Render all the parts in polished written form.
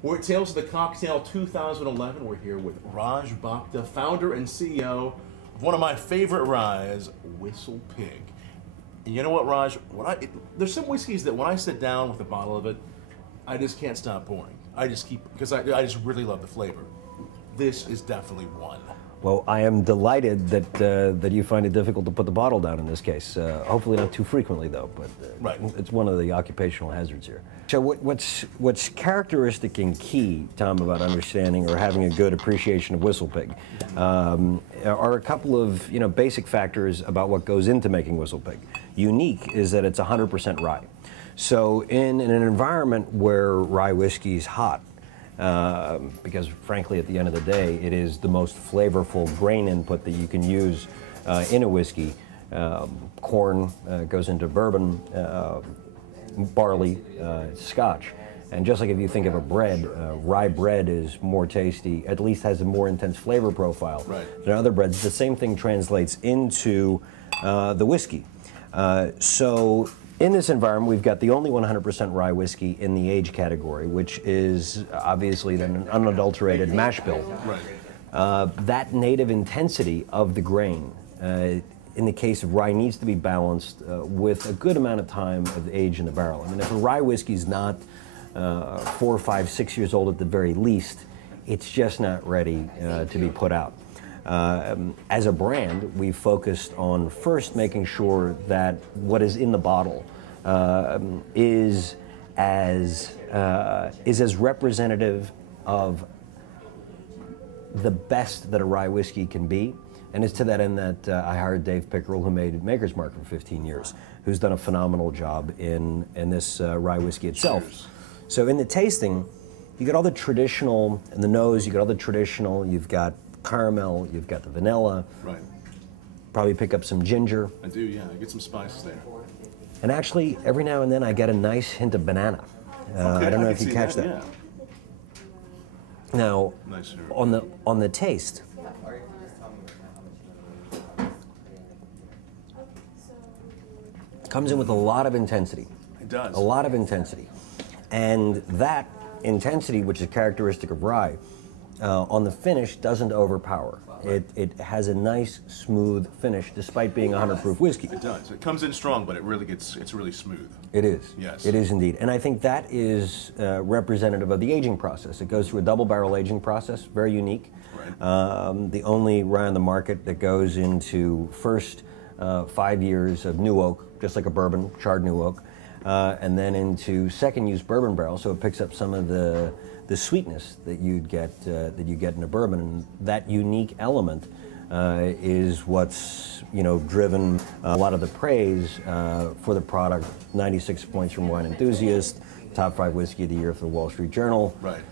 We're at Tales of the Cocktail 2011. We're here with Raj Bhakta, founder and CEO of one of my favorite ryes, WhistlePig. And you know what, Raj? There's some whiskeys that when I sit down with a bottle of it, I just can't stop pouring. I just keep, because I just really love the flavor. This is definitely one. Well, I am delighted that you find it difficult to put the bottle down in this case. Hopefully not too frequently, though, but right. It's one of the occupational hazards here. So what's characteristic and key, Tom, about understanding or having a good appreciation of WhistlePig are a couple of basic factors about what goes into making WhistlePig. Unique is that it's 100% rye. So in an environment where rye whiskey is hot, because frankly, at the end of the day, it is the most flavorful grain input that you can use in a whiskey. Corn goes into bourbon, barley, scotch. And just like if you think of a bread, rye bread is more tasty, at least has a more intense flavor profile than other breads. The same thing translates into the whiskey. So in this environment, we've got the only 100% rye whiskey in the age category, which is obviously then an unadulterated mash bill. Right. That native intensity of the grain, in the case of rye, needs to be balanced with a good amount of time of age in the barrel. I mean, if a rye whiskey is not 4, 5, 6 years old at the very least, it's just not ready to be put out. As a brand, we focused on first making sure that what is in the bottle is as representative of the best that a rye whiskey can be. And it's to that end that I hired Dave Pickerel, who made Maker's Mark for 15 years, who's done a phenomenal job in this rye whiskey itself. Cheers. So in the tasting, you got all the traditional, in the nose, you got all the traditional, you've got caramel, you've got the vanilla. Right. Probably pick up some ginger. I do, yeah. I get some spices there. And actually, every now and then I get a nice hint of banana. Okay, I don't know if you catch that. Yeah. Now, Nice, on the taste, comes in with a lot of intensity. It does. A lot of intensity. And that intensity, which is characteristic of rye, on the finish doesn't overpower. It has a nice, smooth finish, despite being a 100-proof whiskey. It does. It comes in strong, but it's really smooth. It is. Yes. It is indeed. And I think that is representative of the aging process. It goes through a double barrel aging process, very unique. Right. The only rye on the market that goes into first 5 years of new oak, just like a bourbon, charred new oak, and then into second use bourbon barrel, so it picks up some of the sweetness that you'd get in a bourbon. And that unique element is what's driven a lot of the praise for the product. 96 points from Wine Enthusiast, top 5 whiskey of the year for the Wall Street Journal. Right.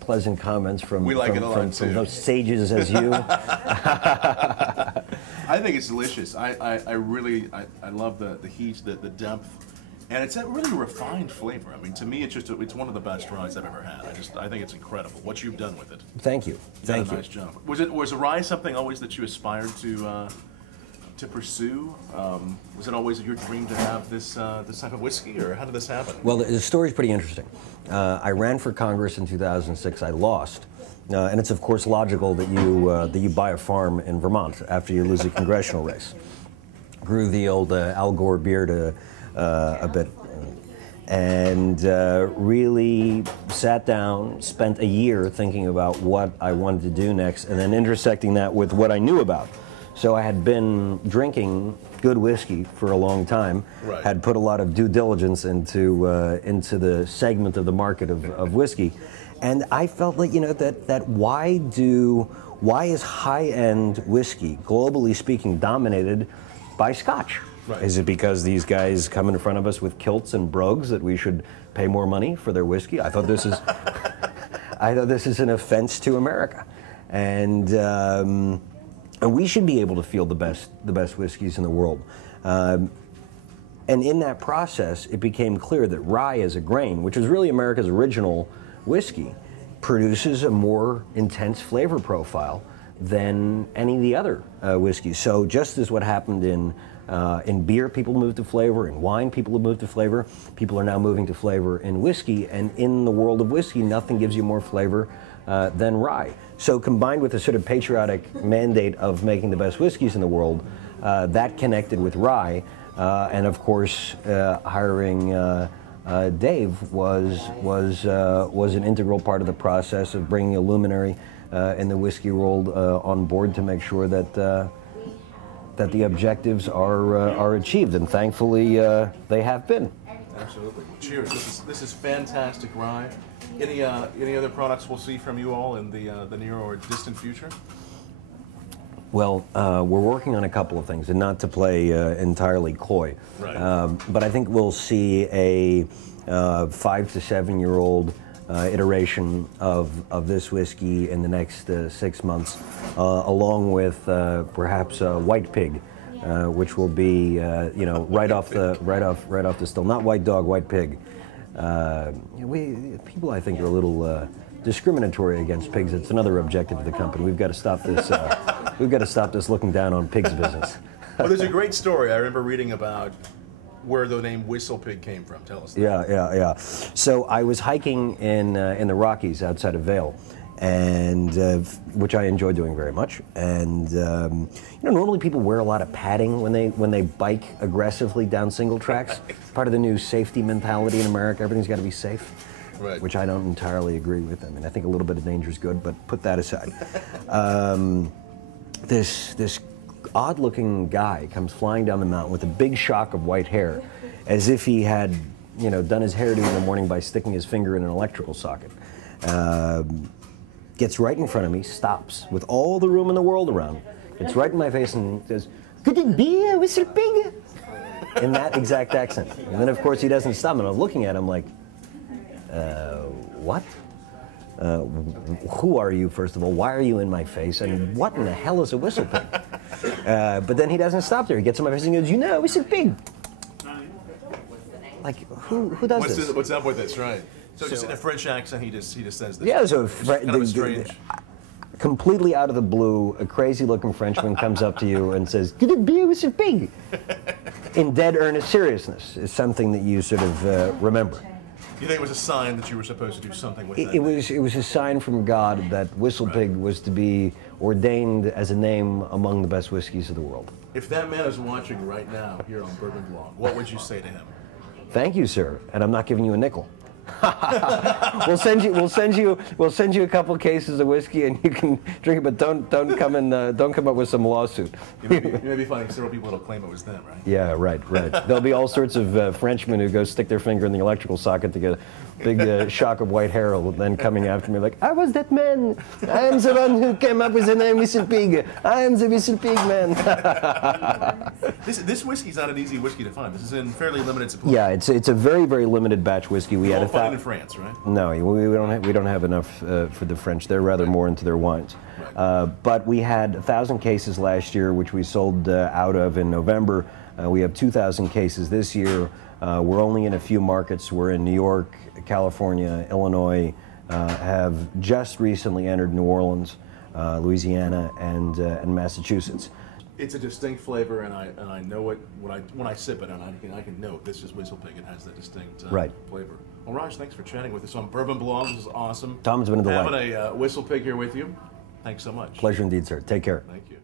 Pleasant comments from those sages as you. I think it's delicious. I really love the heat, the depth. And it's a really refined flavor. I mean, to me, it's one of the best ryes I've ever had. I think it's incredible what you've done with it. Thank you. Thank you. Nice job. Was a rye something always that you aspired to pursue? Was it always your dream to have this type of whiskey, or how did this happen? Well, the story's pretty interesting. I ran for Congress in 2006. I lost. And it's of course logical that you buy a farm in Vermont after you lose a congressional race. Grew the old Al Gore beard a bit, and really sat down, spent a year thinking about what I wanted to do next, and then intersecting that with what I knew about. So I had been drinking good whiskey for a long time, right. Had put a lot of due diligence into the segment of the market of whiskey, and I felt like that why is high-end whiskey, globally speaking, dominated by Scotch? Right. Is it because these guys come in front of us with kilts and brogues that we should pay more money for their whiskey? I thought this is an offense to America, and we should be able to feel the best whiskeys in the world. And in that process, it became clear that rye as a grain, which was really America's original whiskey, produces a more intense flavor profile than any of the other whiskeys. So just as what happened in beer, people moved to flavor. In wine, people have moved to flavor. People are now moving to flavor in whiskey. And in the world of whiskey, nothing gives you more flavor than rye. So combined with the sort of patriotic mandate of making the best whiskeys in the world, that connected with rye. And of course, hiring Dave was an integral part of the process of bringing a luminary in the whiskey world on board to make sure that that the objectives are achieved, and thankfully they have been. Absolutely. Cheers. This is fantastic rye. Any other products we'll see from you all in the near or distant future? Well, we're working on a couple of things, and not to play entirely coy, right. But I think we'll see a 5 to 7 year old iteration of this whiskey in the next 6 months, along with perhaps White Pig, which will be right off the still, not White Dog, White Pig. People I think are a little discriminatory against pigs. It's another objective of the company. We've got to stop this. We've got to stop this looking down on pigs business. Well, there's a great story I remember reading about where the name WhistlePig came from. Tell us that. Yeah. So I was hiking in the Rockies outside of Vail, and which I enjoy doing very much. And normally people wear a lot of padding when they bike aggressively down single tracks. Part of the new safety mentality in America. Everything's got to be safe. Right. Which I don't entirely agree with. I mean, I think a little bit of danger is good, but put that aside. This odd-looking guy comes flying down the mountain with a big shock of white hair, as if he had, done his hairdo in the morning by sticking his finger in an electrical socket. Gets right in front of me, stops with all the room in the world around, gets right in my face and says, "Could it be a WhistlePig?" In that exact accent. And then, of course, he doesn't stop, and I'm looking at him like, what? Who are you, first of all? Why are you in my face? And what in the hell is a WhistlePig? But then he doesn't stop there. He gets in my face and goes, WhistlePig. Like, who does this? What's up with this, right? So just in a French accent, he just says this. Yeah, so kind of strange. Completely out of the blue, a crazy-looking Frenchman comes up to you and says, "Could it be a WhistlePig?" In dead earnest seriousness is something that you sort of remember. You think it was a sign that you were supposed to do something with that? It was a sign from God that WhistlePig was to be ordained as a name among the best whiskeys of the world. If that man is watching right now here on BourbonBlog, what would you say to him? Thank you, sir, and I'm not giving you a nickel. We'll send you a couple cases of whiskey and you can drink it, but don't come up with some lawsuit. You may be finding several people that'll claim it was them, right? Yeah, right. There'll be all sorts of Frenchmen who go stick their finger in the electrical socket to get a big shock of white hair, and then coming after me like, "I was that man. I am the one who came up with the name WhistlePig. I am the WhistlePig man." This whiskey's not an easy whiskey to find. This is in fairly limited supply. Yeah, it's a very, very limited batch whiskey. We had in France, right? No, we don't have enough for the French. They're rather more into their wines. Right. But we had 1,000 cases last year, which we sold out of in November. We have 2,000 cases this year. We're only in a few markets. We're in New York, California, Illinois, have just recently entered New Orleans, Louisiana, and Massachusetts. It's a distinct flavor, and I know it when I sip it, and I can know this is WhistlePig. It has that distinct flavor. Well, Raj, thanks for chatting with us on BourbonBlog. This is awesome. Tom, it's been a delight. Having a WhistlePig here with you. Thanks so much. Pleasure indeed, sir. Take care. Thank you.